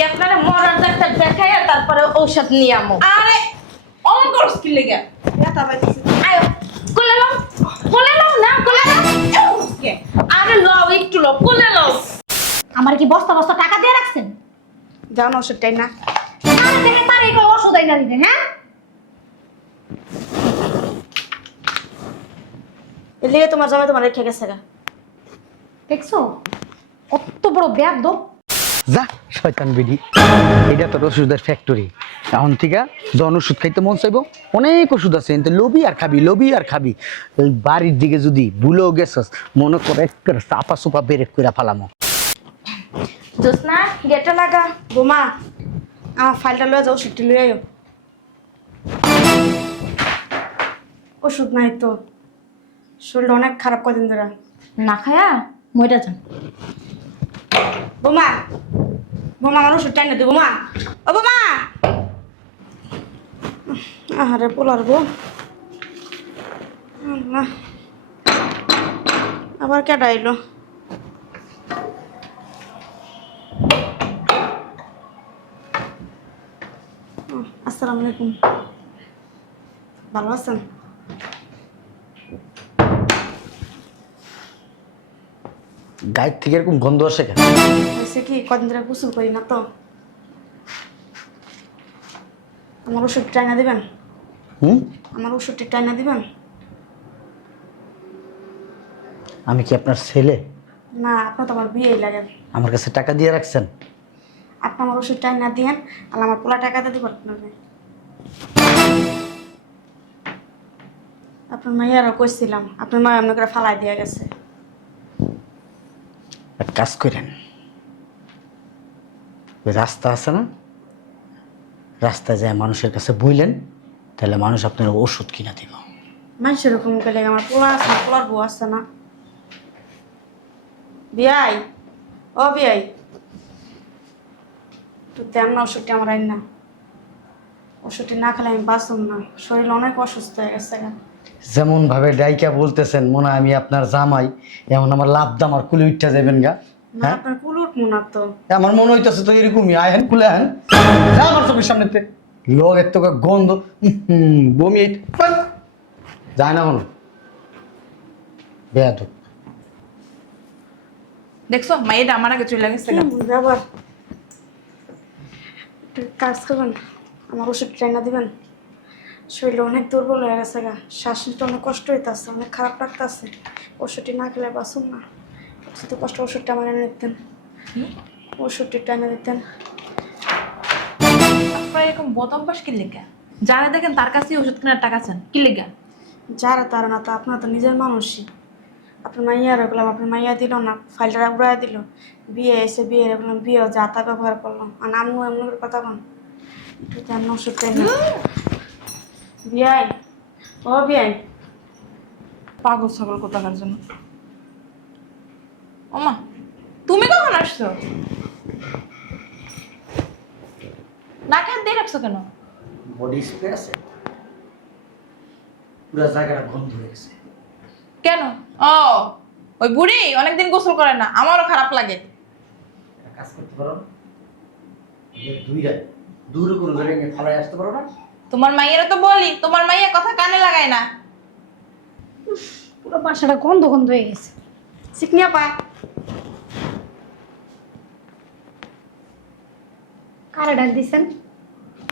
আজকে আপনারা মরার ডাক্তার দেখাইয়া তারপরে ঔষধ নিয়ে আমো। আরে অন করস কি লেগে ব্যথা পাইতেছে আয়ো কোলে লও না কোলে লও। আরে লও একটু লও কোলে লও। আমার কি বস্তা বস্তা টাকা দিয়ে রাখছেন? জানো ওষুধটাই না আরে দেখে পারে কই ওষুধ আইনা দিতে, হ্যাঁ? এলে তোমার জামাই তোমার রেখে গেছে গা। দেখছো কত বড় বেয়াদব। যা শয়তান বিডি, এটা তোর ওষুধের ফ্যাক্টরি। এখন থেকে যখন ওষুধ খাইতে মন চাইব অনেক ওষুধ আছে, কিন্তু লবি আর খাবি। ওই বাড়ির দিকে যদি ভুলেও গেছস মনে করে চাপা চুপা বেরেক করে ফালামো। জোসনা গেটে লাগা। বোমা আমার ফাইলটা লয়ে যাও, ওষুধটি লয়ে আয়ো। ওষুধ নাই তো, শরীরটা অনেক খারাপ কদিন ধরে। না খায়া মইটা যান। বোমা বোমা আমার ওষুধটা এনে দে বোমা। ও বোমা, আহারে পোলার বউ, আল্লাহ, আবার কেডা আইলো? আসসালামু আলাইকুম, ভালো আছেন? গায়ের থেকে এরকম গন্ধ আসে কেন? হয়েছে কি, কদিন ধরে গোসল করি না তো। আমার ওষুধটা এনে দিবেন? আমার ওষুধটা এনে দিবেন? আমি কি আপনার ছেলে? না, আপনার তো আমার বিয়েই লাগে। আমার কাছে টাকা দিয়ে রাখছেন? আপনি আমার ওষুধটা এনে দিয়েন, আর আমার পোলা টাকাতে দিব আপনাকে। আপনার মাইয়ারও কইছিলাম, আপনার মা এমনি করে ফালাই দিয়ে গেছে। এক কাজ করেন, ওই রাস্তা আছে না, রাস্তায় যায় মানুষের কাছে বইলেন, তাহলে মানুষ আপনার ওষুধ কিনা দিব। মানুষের রকম গেলে আমার পোলা আছে, পোলার বউ আছে না। বিয়াই, ও বিয়াই, তো দেন না ওষুধটা আমার আইন না। ওষুধটি না খেলে আমি বাঁচুম না, শরীর অনেক অসুস্থ হয়ে গেছে। যেমন ভাবে ডাইকা বলতেছেন মনে হয় আমি আপনার জামাই, এমন আমার লাভ দাম আর কুলে উঠা যাবেন গা। না, আপনার কুল উঠবো না তো। আমার মনে হইতেছে তো এরকমই, আহেন কুলে আহেন, যা আমার চোখের সামনেতে লোক এত গন্ধ, বমি যায় না মনে বেয়াদ। দেখছো মাইয়েটা আমার আগে চলে গেছে। ব্যাপার, একটু কাজ করবেন, আমার ওষুধটা এনে দিবেন। শরীরটা অনেক দুর্বল হয়ে গেছে গা, শ্বাস নিতে অনেক কষ্ট হইতেছে, অনেক খারাপ লাগতেছে। ওষুধটি না খেলে বাঁচুন না, শুধু কষ্ট। ওষুধটা আমার এনে দিতেন, ওষুধটা এনে দিতেন। আপনার এরকম বদভ্যাস কি লেগা? যারা দেখেন তার কাছেই ওষুধ কেনার টাকা চান কি লেগা? যারা তারা না তো, আপনার তো নিজের মানুষই। আপনার মাইয়া রাখলাম, আপনার মাইয়া দিল না, ফাইলটা উড়াই দিল। বিয়ে এসে বিয়ে রাখলাম, বিয়েও যা তা ব্যবহার করলাম, আর নামও এমন করে কথা কন। একটু জান ওষুধটা এনে। বিয়াই, ও বিয়াই, পাগল ছাগল কোথাকার জন্য। ওমা তুমি কখন আসছো? নাকে হাত দিয়ে রাখছো কেন? বডি স্প্রে আছে, পুরো জায়গাটা গন্ধ হয়ে গেছে। কেন? ও ওই বুড়ি অনেকদিন গোসল করে না, আমারও খারাপ লাগে। একটা কাজ করতে পারো না, দুই রাত দূর করে ধরে ফালাই আসতে পারো না? তোমার মাইয়েরা তো বলি, তোমার মাইয়া কথা কানে লাগায় না। পুরো বাসাটা গন্ধ গন্ধ হয়ে গেছে। চিকনিয়া পা। কারে ডাক দিছেন?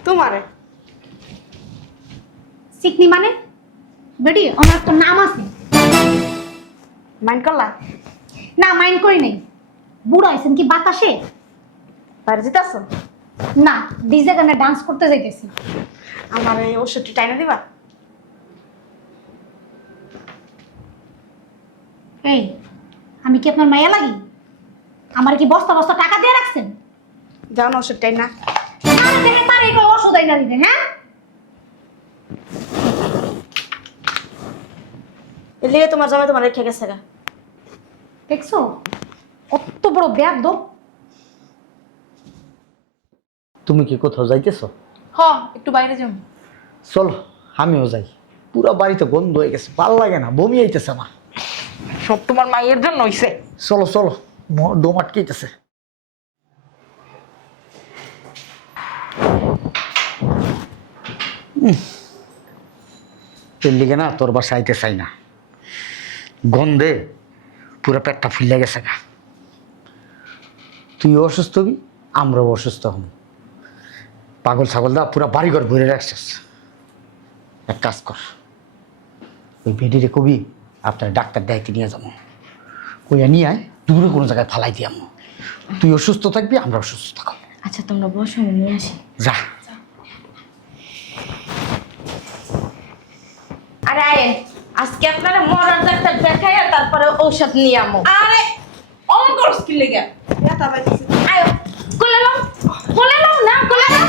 তোমারে। চিকনি মানে? বেডি আমার তো নাম আছে। মাইন্ড করলা? না মাইন্ড করি নাই। বুড়া হইছেন কি বাতাসে? বাইরে যেতেছো? না, ডিজে গানে ডান্স করতে যাইতেছি। আমার এই ওষুধটি টাইনা দিবা? এই, আমি কি আপনার মায়া লাগি? আমার কি বস্তা বস্তা টাকা দিয়ে রাখছেন? যাও না ওষুধ টাইনা। আরে দেখে পারে কই ওষুধ আইনা দিতে, হ্যাঁ? এলে তোমার জামাই তোমার রেখে গেছে গা। দেখছো কত বড় বেয়াদব। তুমি কি কোথাও যাইতেছো? হ একটু বাইরে যাও। চলো আমিও যাই, পুরো বাড়িতে গন্ধ হয়ে গেছে, ভালো লাগে না, বমি আইতেছে আমার। সব তোমার মাইয়ের জন্য হইছে। চলো চলো, দম আটকেইতেছে। এর লিগে না তোর বাসা আইতে চাই না, গন্ধে পুরো পেটটা ফুলে গেছে গা। তুই অসুস্থ হবি, আমরাও অসুস্থ হব। পাগল ছাগল দা পুরা বাড়িঘর ভরে রাখছিস। এক কাজ কর, ওই বেডিরে কবি আপনার ডাক্তার দায়িত্ব নিয়ে যাবো, কইয়া নিয়ে আয়, দূরে কোনো জায়গায় ফালাই দিয়াম। তুই অসুস্থ থাকবি, আমরা অসুস্থ থাকবো। আচ্ছা তোমরা বসো, আমি নিয়ে আসি। যা। আরে আয়েন, আজকে আপনারা মরার ডাক্তার দেখাইয়া তারপরে ঔষধ নিয়ে আমো। আরে অমন করস কি লেগে? ব্যথা পাইতেছে। আয়ো, কোলে লও না, কোলে লও।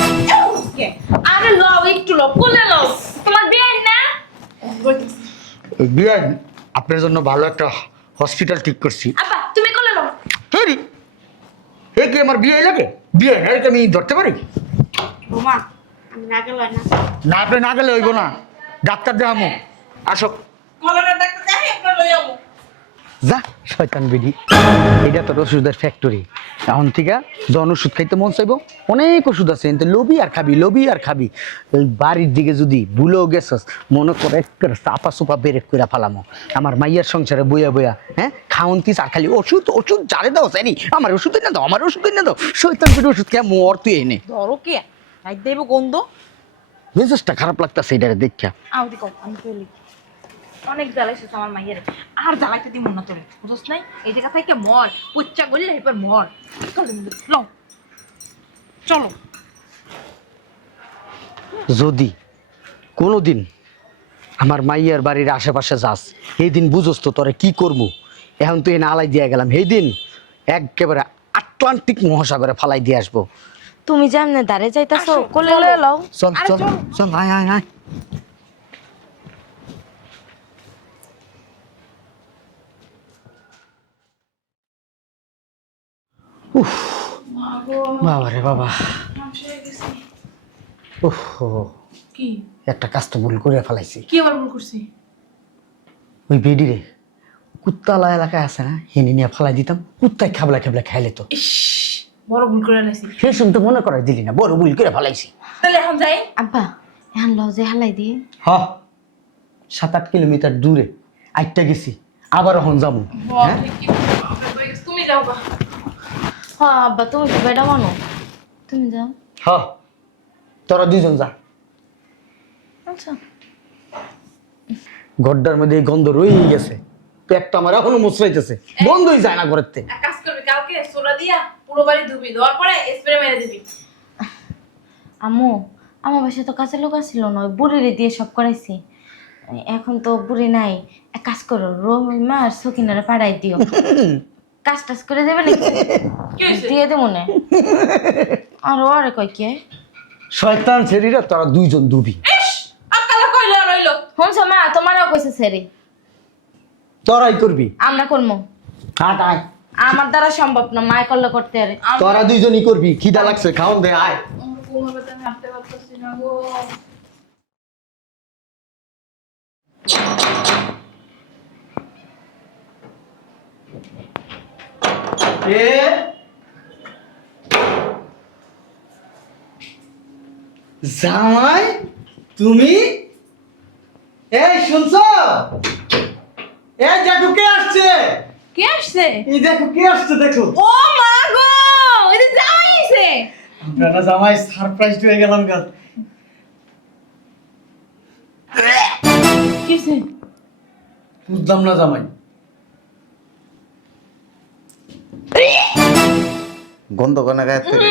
আরে লও, একটু লও, কোলে লও। তোমার বিয়ে না? ওই বিয়ে আপনার জন্য ভালো একটা হসপিটাল ঠিক করছি। আব্বা তুমি কোলে লও। সরি, এ কি আমার বিয়ে লাগে? বিয়ে এটা আমি ধরতে পারি বৌমা, আমি না গেলে হয় না। না? আপনি না গেলে হইব না, ডাক্তার দেখামো। আসো। কলরা ডাক্তার দেখাই আপনার লই আমু। যা শয়তান বিডি, এটা তোর ওষুধের ফ্যাক্টরি। এখন থেকে যখন ওষুধ খাইতে মন চাইব, অনেক ওষুধ আছে, কিন্তু লবি আর খাবি, লবি আর খাবি। ওই বাড়ির দিকে যদি ভুলেও গেছস, মনে করে একটা চাপা চোপা বেরেক করে ফালামো। আমার মাইয়ার সংসারে বইয়া বইয়া হ্যাঁ খাওন তিস, আর খালি ওষুধ ওষুধ জারে দাও চাইনি। আমার ওষুধ এনে দাও, আমার ওষুধ এনে দাও। শয়তান বিডি ওষুধ খেয়ে মর তুই এনে। ধরো কে? রাইত দেব গন্ধ। মেজাজটা খারাপ লাগতেছে এটারে দেখা। আও দেখো আমি কইলি। অনেক জ্বালাইছিস আমার মাইয়ারে। আর জ্বালাইতে দিমু না তোরে। বুঝছ নাই? এই জায়গা থেকে মর। পুচ্চা গলে এরপর মর। লও। চলো। যদি কোনোদিন আমার মাইয়ার বাড়ির আশেপাশে যাস, এই দিন বুঝোস তো তোরে কি করবো। এখন তুই এনে আলাই দিয়ে গেলাম, সেই দিন একেবারে আটলান্টিক মহাসাগরে ফালাই দিয়ে আসবো। তুমি যেমনে দাঁড়ে যাইতাছো, আসো, কোলে কোলে লও। চল আরে চল চল। চল, আয় আয় আয়। উফ, বাবা রে বাবা। উফ, কি? একটা কাজ তো ভুল করে ফেলাইছি। কি আবার ভুল করছি? ওই বেডি রে কুত্তালা এলাকায় আছে না, হেনে নিয়ে ফালাই দিতাম, কুত্তায় খাবলা খাবলা খাইলে তো। ইস, বড় ভুল করে লাইছি। সেই সময় তো মনে করাই দিলি না, বড় ভুল করে ফেলাইছি। তাহলে এখন যাই। আব্বা এখন লও যে হালাই দিয়ে। হ, 7-8 কিলোমিটার দূরে আইটা গেছি, আবার এখন যাবো। হ্যাঁ? তুমি যাও বা। হ্যাঁ আব্বা, তুমি তো বেটা মানো, তুমি যাও। হ, তোরা দুইজন যা। আচ্ছা গড্ডার মধ্যে এই গন্ধ রয়েই গেছে, পেটটা আমার এখনো মুচড়াইতেছে, বন্ধই যায় না ঘরের থেকে। এক কাজ করবি, কালকে সোডা দিয়া পুরো বাড়ি ধুবি, ধোয়ার পরে স্প্রে মেরে দিবি। আম্মু, আমার বাসায় তো কাছে লোক আসছিল না, ওই বুড়িরে দিয়ে সব করাইছি। এখন তো বুড়ি নাই, এক কাজ করো, রহিমা আর সকিনারে পাঠাই দিও। কাজ টাজ করে দেবে নাকি? কি হয়েছে? দিয়ে দেবো না। আর ওরে কয় কে? শয়তান ছেড়িরা তোরা দুইজন দুবি। ইস, আকালা কইলো রইলো। শুনছ মা, তোমারও কইছে সেরি, তোরাই করবি। আমরা করবো। হাট আয়, আমার দ্বারা সম্ভব না, মায় করলে করতে আরে। তোরা দুইজনই করবি। খিদা লাগছে, খাওন দে, আয়। আমার কোমরে ব্যথা, আমি হাঁটতে পারতেছি না গো। জামাই তুমি? এই শুনছো? এই দেখো কে আসছে, কে আসছে? এই দেখো কে আসছে, দেখো। ও মা গো, এটা যাইছে। আপনারা জামাই সারপ্রাইজ হয়ে গেলাম গা। কিছে? বুঝলাম না জামাই। গন্ধ কোনা গায়ে থেকে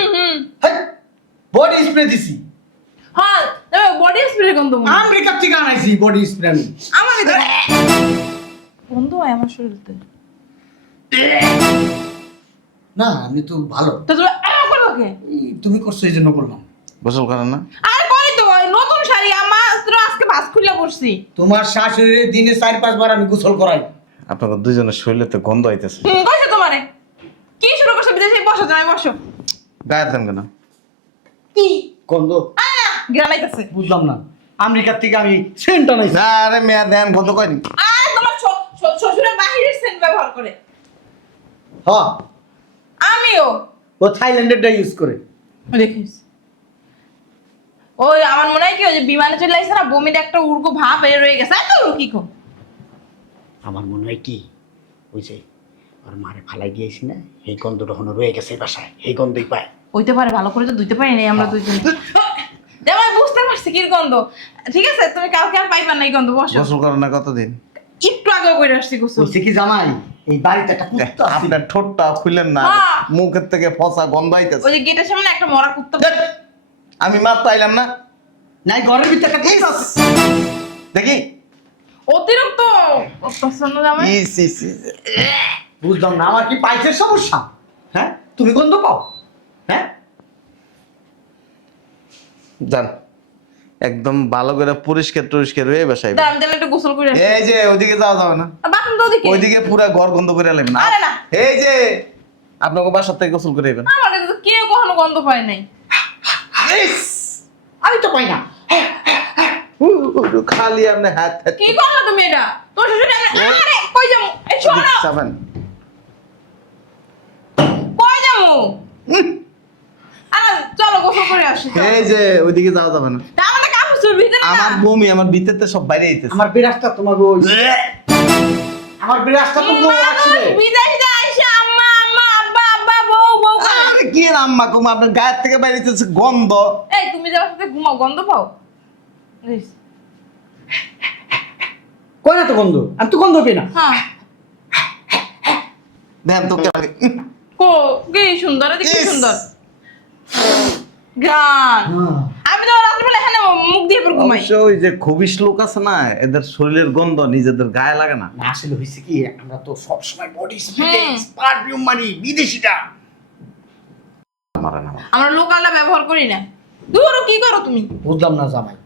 বডি স্প্রে দিছি, হ্যাঁ, তবে বডি স্প্রে গন্ধ মনে হয়। আমেরিকা থেকে আনাইছি বডি স্প্রে আমি। আমাকে দে। গন্ধ হয় আমার শরীরতে। না আমি তো ভালো, তো তোরা এমন করবো কে? এই তুমি করছো এই জন্য করলাম। গোসল করেন না? আরে করি তো ভাই, নতুন শাড়ি আমার আজকে ভাস খুলে পড়ছি। তোমার শাশুড়ির দিনে 4-5 বার আমি গোসল করাই। আপনাদের দুইজনের শরীরেতে গন্ধ আইতেছে। কইছে তোমারে? কি শুরু করছো বিদেশে? বসো জামাই বসো। গায়ে দেন কেন? কি? গন্ধ গ্রাম আইতাছে। বুঝলাম না, আমেরিকা থেকে আমি সেন্ট আনাইছি। না আরে মেয়া দেন গন্ধ কয়নি। আরে তোমার শ্বশুরের বাহিরের সেন্ট ব্যবহার করে। হ্যাঁ, আমিও ও থাইল্যান্ডেরটা ইউজ করে। দেখিস। ওই আমার মনে হয় কি ওই যে বিমানে চলে আসছে না, বমির একটা উড়কো ভাব এর রয়ে গেছে, তো কি কো আমার মনে হয় কি ওই যে ওর মারে ফালাই দিয়েছি না, এই গন্ধটা হনো রয়ে গেছে এই বাসায়, এই গন্ধই পায়। হইতে পারে, ভালো করে তো ধুইতে পারি নাই আমরা দুইজন। জামাই বুঝতে পারছি কি গন্ধ। ঠিক আছে, তুমি কালকে আর পাইবা না এই গন্ধ, বসো। গোসল করেন না কতদিন? একটু আগে করে আসছি গোসল। বলছি কি জামাই, এই বাড়িতে একটা কুত্তা আছে। আপনার ঠোঁটটা খুললেন না, হ্যাঁ। মুখের থেকে ফসা গন্ধ আইতেছে। ওই যে গেটের সামনে একটা মরা কুত্তা। আমি মাত্র আইলাম না, নাই ঘরের ভিতরে একটা কুত্তা আছে। দেখি। অতিরিক্ত পছন্দ জামাই। ইস ইস ইস। বুঝলাম না, আমার কি পাইপের সমস্যা? হ্যাঁ, তুমি গন্ধ পাও? হ্যাঁ, যান, একদম ভালো করে পরিষ্কার টরিষ্কার হয়ে বাসায়। দাঁড়া, আমি তাহলে একটু গোসল করে আসি। এই যে ওইদিকে যাওয়া যাবে না, বাথরুম তো ওদিকে। ওইদিকে পুরা ঘর গন্ধ করে এলেন না। আরে না। এই যে আপনাকে বাসার থেকে গোসল করে এবেন। আমার কাছে তো কেউ কখনো গন্ধ পায় নাই। আমি তো পাই না। খালি আপনি হাত হাত কি করলো তুমি এটা? তোর শ্বশুর আরে কই যামু? এই শোনো। চাবেন। কই যামু? আরে চলো গোসল করে আসি। চলো। এই যে ওইদিকে যাওয়া যাবে না, তা আমাদের কাপড় চোর ভিতরে না। আমার বমি, আমার ভিতরতে সব বাইরে আইতেছে। আমার বিরাজটা তোমাকে ওই, আমার বিরাজটা তো বউ আসলে। বিদেশ যাইছে আম্মা আম্মা আব্বা আব্বা বউ বউ করে। আরে কি এর আম্মা কুমা, আপনার গায়ের থেকে বাইরে আইতেছে গন্ধ। এই তুমি যাওয়ার সাথে ঘুমাও, গন্ধ পাও? ইস, কই না তো গন্ধ, আমি তো গন্ধ পাই না। হ্যাঁ দেন তো কে লাগে। কো কি সুন্দর, এদিকে কি ইস। সুন্দর গান। আমি তো রাত্রিবেলা এখানে মুখ দিয়ে পর ঘুমাই। অবশ্য ওই যে খবিশ লোক আছে না, এদের শরীরের গন্ধ নিজেদের গায়ে লাগে না। না, আসলে হয়েছে কি, আমরা তো সবসময় বডি হ্যাঁ। পারফিউম মারি, বিদেশিটা। আমার না, আমরা লোকালটা ব্যবহার করি না। দূর কি করো তুমি? বুঝলাম না জামাই,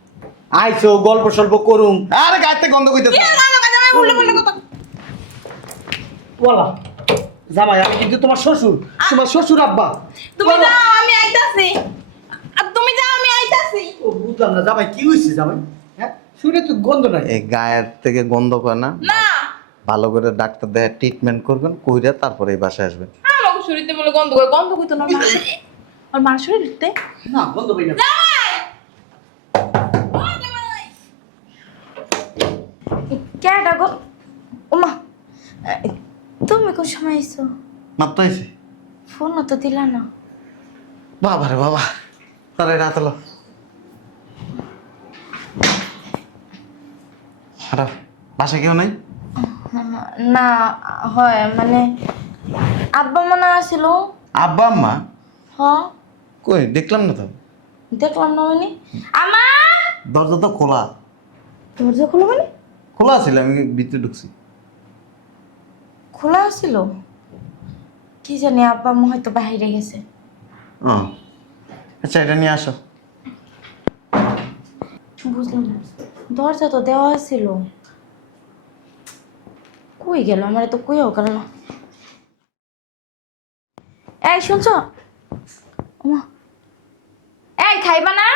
আইছো গল্প সল্প করুম। আরে গায়ের থেকে গন্ধ কইতেছে। কি জানো কাজে আমি উল্টো পাল্টা কথা। বলা জামাই, আমি কিন্তু তোমার শ্বশুর, তোমার শ্বশুর আব্বা। তুমি যাও আমি আইতাছি। আর তুমি যাও আমি আইতাছি। ও বুঝলাম না জামাই, কি হয়েছে জামাই? হ্যাঁ, শুনে তো গন্ধ নাই। এই গায়ের থেকে গন্ধ করে না, না ভালো করে ডাক্তার দেখে ট্রিটমেন্ট করবেন, কইরা তারপরে এই বাসায় আসবেন। আমাকে শরীরতে বলে গন্ধ করে, গন্ধ কইতো না মা। আর মার শরীরতে না, গন্ধ পাই না। জামাই ও জামাই কেডা গো? ওমা, তুমি কোন সময় আইছো? মাত্র আইছে। ফোনও তো দিলা না। বাবা রে বাবা, তারে রাত হলো। আরে বাসায় কেউ নাই? না, হয় মানে আব্বা মনে আসছিল। আব্বা আম্মা হ, কই দেখলাম না তো। দেখলাম না মানে। আমা, দরজা তো খোলা। দরজা খোলা মানে? খোলা ছিল, আমি ভিতরে ঢুকছি। খোলা ছিল? কি জানি, আব্বা আম্মা হয়তো বাইরে গেছে। ও আচ্ছা, এটা নিয়ে আসো। বুঝলাম না, দরজা তো দেওয়া ছিল। কই গেল? আমার তো কইও গেল না। এই শুনছ? ওমা, এই খাইবা না?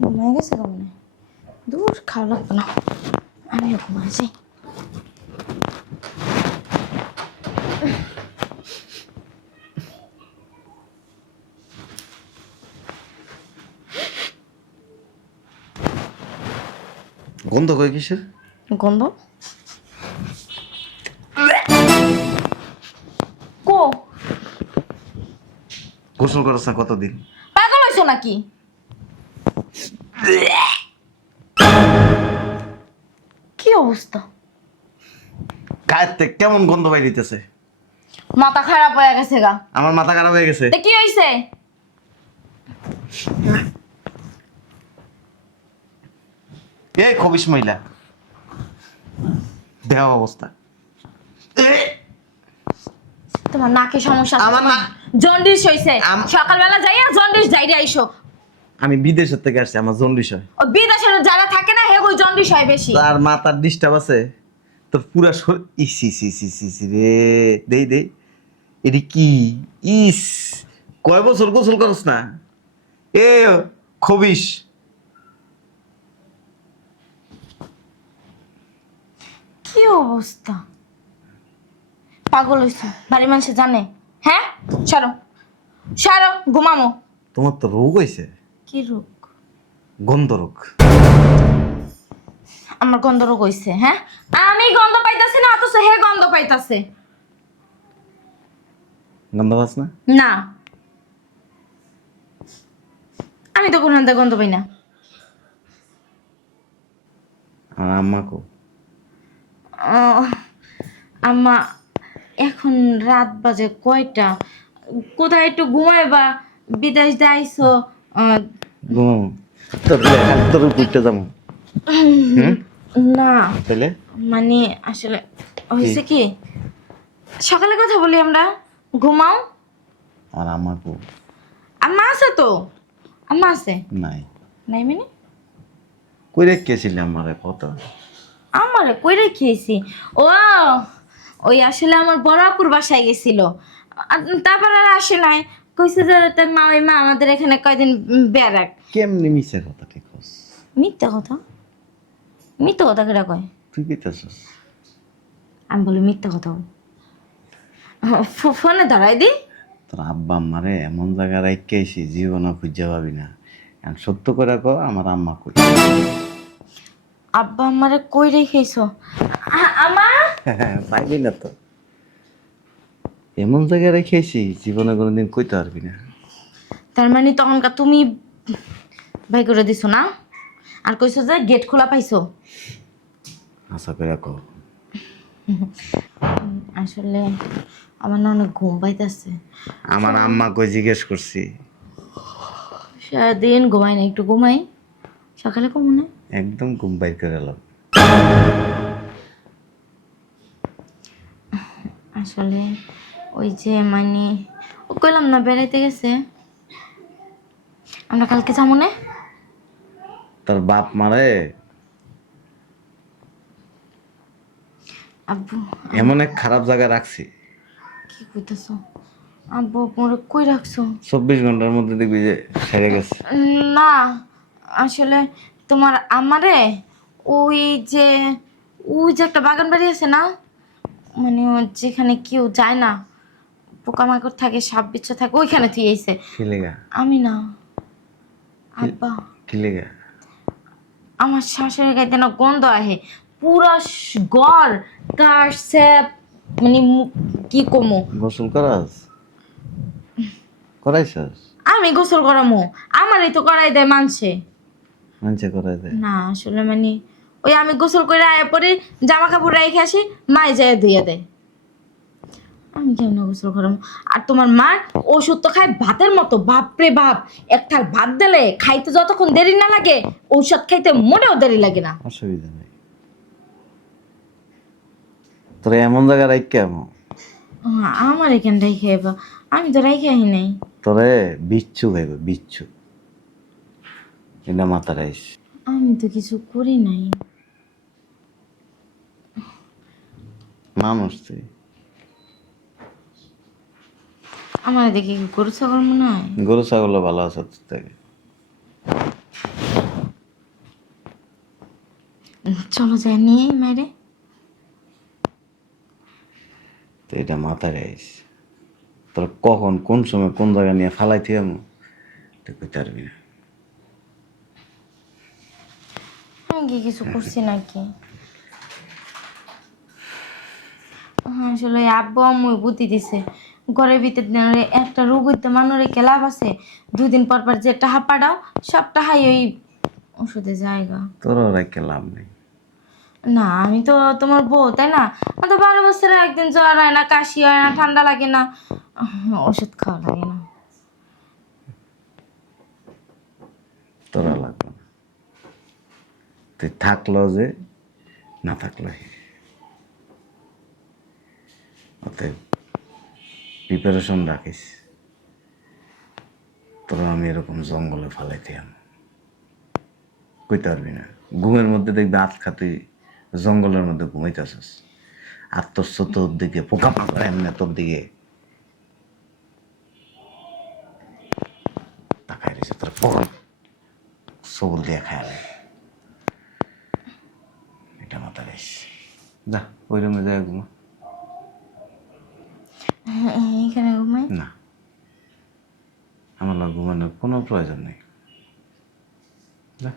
ঘুমাই গেছে কেমন? দূর, খাওয়া লাগবে না, আমিও ঘুমাই যাই। গন্ধ কই কিসের? গন্ধ কো? গোসল করছ না কতদিন? পাগল হইছো নাকি? কি অবস্থা? গায়ের থেকে কেমন গন্ধ বাইরিতেছে? মাথা খারাপ হয়ে গেছে গা। আমার মাথা খারাপ হয়ে গেছে। তা কি হইছে? এই খবিশ মহিলা, দেহ অবস্থা। তোমার নাকে সমস্যা আছে? আমার না, জন্ডিস হইছে। আম- সকালবেলা যাইয়া জন্ডিস যাইরে আইসো। আমি বিদেশের থেকে আসছি, আমার জন্ডিস হয়। ও বিদেশের যারা থাকে না হে ওই জন্ডিস হয় বেশি। তার মাথার ডিস্টার্ব আছে, তোর পুরা শরীর ইস ইস ইস ইস ইস রে। দেই দেই, এটি কি? ইস, কয় বছর গোসল করস না? এ খবিশ, কি অবস্থা? পাগল হইছো? বাড়ি মানুষে জানে? হ্যাঁ, সরো সরো, ঘুমামো। তোমার তো রোগ হয়েছে। কি রোগ? গন্ধ রোগ। আমার গন্ধ রোগ হইছে? হ্যাঁ, আমি গন্ধ পাইতাছি না, অথচ হে গন্ধ পাইতাছে। গন্ধ পাস না? না, আমি তো কোনো গন্ধ পাই না। আর আম্মাকে আহ, আম্মা এখন রাত বাজে কয়টা? কোথায় একটু ঘুমাইবা? বিদেশ যাইছো? ঘুমাবো তোর খালি তোর উঠতে যাবো। না তাহলে মানে আসলে হয়েছে কি, সকালে কথা বলি আমরা, ঘুমাও। আর আম্মাকে আম্মা আছে তো, আম্মা আছে। নাই। নাই মানে কই রেখেছিলি আমারে কত? আমারে কই রেখেছি? ও, ওই আসলে আমার বড় আপুর বাসায় গেছিল, তারপর আর আসে নাই। কইছে যে তার মা, ওই মা আমাদের এখানে কয়দিন বেড়াক। কেমনি মিছে কথা ঠিক হস? মিথ্যা কথা? মিথ্যা কথা কেটা কয়? তুই কি চাস? আমি বলি মিথ্যা কথা। ফোনে ধরাই দি। তোর আব্বা আম্মারে এমন জায়গায় রেখেছি জীবনও খুঁজে পাবি না। এখন সত্য করে কো আমার আম্মা কই? আব্বা আমারে কই রেখেছো? আমা, পাইবি না তো। এমন জায়গায় রেখেছি জীবনে কোনোদিন কইতে পারবি না। তার মানে তখনকার তুমি ভাই করে দিছো না? আর কইছো যে গেট খোলা পাইছো? আশা করে কো। আসলে আমার না অনেক ঘুম পাইতেছে। আমার আম্মা কই জিজ্ঞেস করছি। সারাদিন ঘুমাই না, একটু ঘুমাই, সকালে ঘুমো না। একদম ঘুম বাইর করে এলাম। আসলে ওই যে মানে ও কইলাম না বেড়াইতে গেছে, আমরা কালকে যাবো না। তোর বাপ মারে আব্বু, এমন এক খারাপ জায়গায় রাখছি, কি কইতাছো? আব্বু মোরে কই রাখছো? 24 ঘন্টার মধ্যে দেখবি যে সেরে গেছে। না, আসলে তোমার আমারে ওই যে ওই যে একটা বাগান বাড়ি আছে না, মানে যেখানে কেউ যায় না, পোকামাকড় থাকে, সাপ বিচ্ছা থাকে, ওইখানে তুই এসে। কি লেগা? আমি না, আব্বা, কি লেগা? আমার শাশুড়ির গাইতে না গন্ধ আহে, পুরা ঘর কার স্যাপ, মানে কি কমো। গোসল করাস? করাইছস? আমি গোসল করামো? আমারই তো করাই দেয় মানছে। মানছে করাই দে। না আসলে মানে ওই আমি গোসল করে আয়া পরে জামা কাপড় রেখে আসি, মাই যায় ধুইয়া দেয়। আমি কেমন গোসল করামো? আর তোমার মা ওষুধ তো খায় ভাতের মতো, বাপরে বাপ, এক থাল ভাত দিলে খাইতে যতক্ষণ দেরি না লাগে, ঔষধ খাইতে মোটেও দেরি লাগে না। অসুবিধা নেই। তোর এমন জায়গায় রাখ এমন আমার এখান রেখে এবার, আমি তো রেখে আহি নাই। তোরে বিচ্ছু খাইবে বিচ্ছু। এটা মাথা রাইস। আমি তো কিছু করি নাই। মানুষ তুই। আমার দেখে কি গরু ছাগল মনে হয়? গরু ছাগল ভালো আছে তোর থেকে। চলো যাই নিয়ে মেরে। তো এটা মাথা রাইস। তোর কখন কোন সময় কোন জায়গায় নিয়ে ফালাইতে আমি তুই কইতে পারবি না। আমি কি কিছু করছি নাকি? আসলে ওই আব্বু আম্মু বুদ্ধি দিছে, ঘরের ভিতরে একটা রোগ হইতে মানুষের কি লাভ আছে? 2 দিন পর পর যে টাহা পাঠাও, সব টাহাই ওই ওষুধে জায়গা। তোর রাখতে লাভ নেই। না আমি তো তোমার বউ, তাই না? আমার তো 12 বছরে একদিন জ্বর হয় না, কাশি হয় না, ঠান্ডা লাগে না, ওষুধ খাওয়া লাগে না। তোরা লাগবে না। তুই থাকলো যে না থাকলো অতএব প্রিপারেশন রাখিস। তোরা আমি এরকম জঙ্গলে ফালাইতে কইতে পারবি না। ঘুমের মধ্যে দেখবি আত খাতে জঙ্গলের মধ্যে ঘুমাইতেছিস, আর তোর দিকে পোকা পাকা এমনি তোর দিকে তাকাই রয়েছে, তোর পোকা সবল দিয়ে খায়। এটা মাথা রাইস। যা ওই রুমে যায় ঘুমা। এইখানে ঘুমাই? না, আমার ঘুমানোর কোনো প্রয়োজন নেই। যা।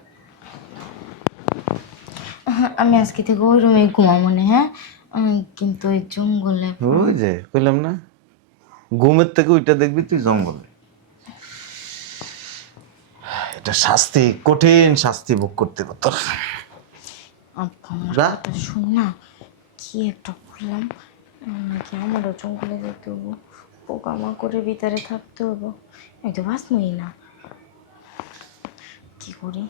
আমি আজকে থেকে ওই রুমে ঘুমাবো মনে, হ্যাঁ? কিন্তু ওই জঙ্গলে ওই যে কইলাম না, ঘুমের থেকে ওইটা দেখবি তুই জঙ্গলে। এটা শাস্তি, কঠিন শাস্তি ভোগ করতে হবে তোর। আব্বা আমার যা। কথা শুন না, কি একটা বললাম, নাকি আমারও জঙ্গলে যেতে হবো, পোকামাকড়ের ভিতরে থাকতে হবো, আমি তো বাঁচবই না। কি করি?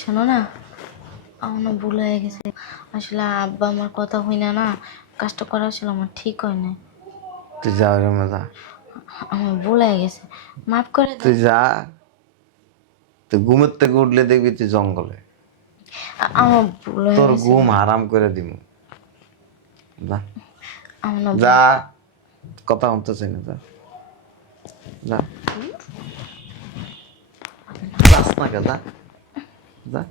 শোনো না, আমার না ভুল হয়ে গেছে। আসলে আব্বা আমার কথা হই না, না কাজটা করা ছিল আমার ঠিক হয় না। তুই যা রে মজা, আমার ভুল হয়ে গেছে, মাফ করে দাও। তুই যা। তুই ঘুমের থেকে উঠলে দেখবি তুই জঙ্গলে, আমার ভুল হয়ে তোর গেছে। ঘুম হারাম করে দিব। যা আমার না যা, কথা শুনতে চাই না, যা যা। যাস না কে, যা যা।